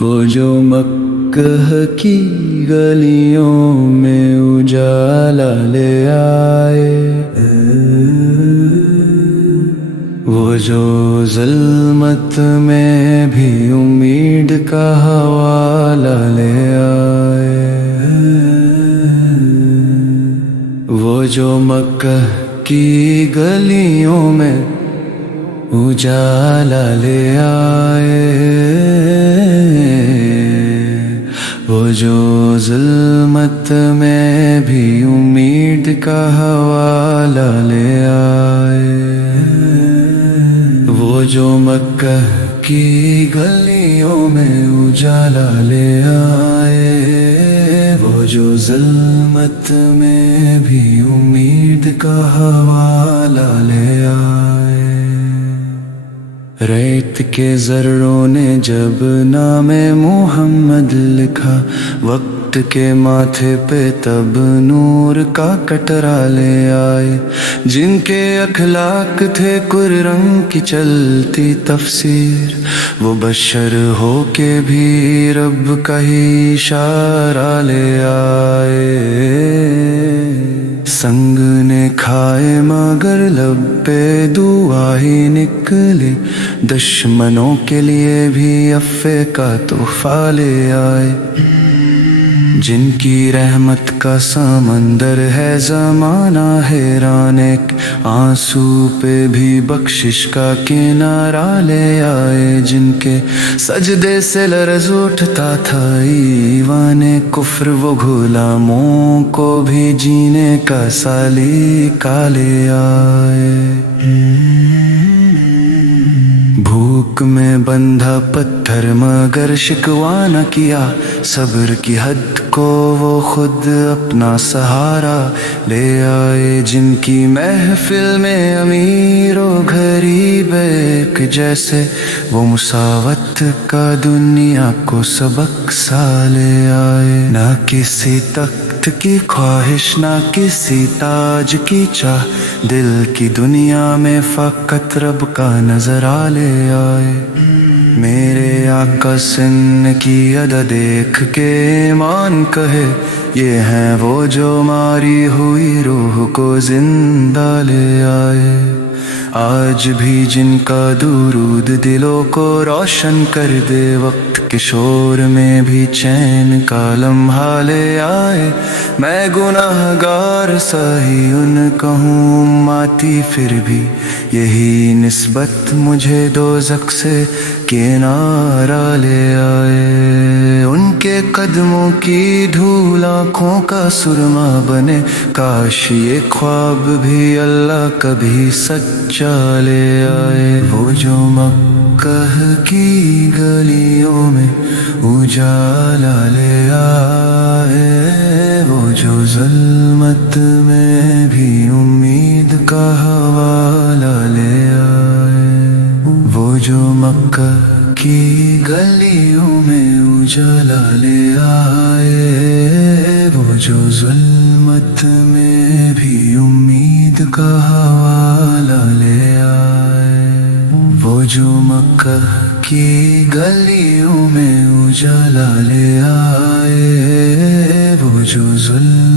وہ جو مکہ کی گلیوں میں اجالا لے آئے، وہ جو ظلمت میں بھی امید کا حوالہ لے آئے، وہ جو مکہ کی گلیوں میں اجالا لے آئے، وہ جو ظلمت میں بھی امید کا حوالہ لے آئے، وہ جو مکہ کی گلیوں میں اجالا لے آئے، وہ جو ظلمت میں بھی امید کا حوالہ لے آئے۔ ریت کے ذروں نے جب نام محمد لکھا، وقت کے ماتھے پہ تب نور کا قطرہ لے آئے، جن کے اخلاق تھے قرآن کی چلتی تفسیر، وہ بشر ہو کے بھی رب کا ہی اشارہ لے آئے۔ سنگ نے کھائے مگر لب پہ دعا ہی نکلی، دشمنوں کے لیے بھی عفو کا تحفہ لے آئے، جن کی رحمت کا سمندر ہے زمانہ حیران، ایک آنسو پہ بھی بخشش کا کنارہ لے آئے، جن کے سجدے سے لرز اٹھتا تھا ایوان کفر، وہ غلاموں کو بھی جینے کا سلیقہ لے آئے۔ بھوک میں بندھا پتھر مگر شکوہ نہ کیا، صبر کی حد کو وہ خود اپنا سہارا لے آئے، جن کی محفل میں امیر و غریب ایک جیسے، وہ مساوات کا دنیا کو سبق سا لے آئے، نہ کسی تخت کی خواہش نہ کسی تاج کی چاہ، دل کی دنیا میں فقط رب کا نظرہ لے آئے۔ میرے آقا سن کی ادا دیکھ کے ایمان کہے، یہ ہیں وہ جو ماری ہوئی روح کو زندہ لے آئے، آج بھی جن کا درود دلوں کو روشن کر دے، وقت کے شور میں بھی چین کا لمحہ لے آئے۔ میں گناہ گار سا ہی ان کا ہوں امتی، پھر بھی یہی نسبت مجھے دوزخ سے کنارہ لے آئے، ان کے قدموں کی دھول آنکھوں کا سرما بنے، کاش یہ خواب بھی اللہ کبھی سچا لے آئے، وہ جو مکہ کی گلیوں میں اجالا لے آئے، وہ جو ظلمت میں بھی امید کا حوالہ لے آئے، وہ جو مکہ کی گلیوں میں اجالا لے آئے، وہ جو ظلمت میں بھی امید کا حوالہ لے آئے، وہ جو مکہ کی گلیوں میں اجالا لے آئے، وہ جو ظلمت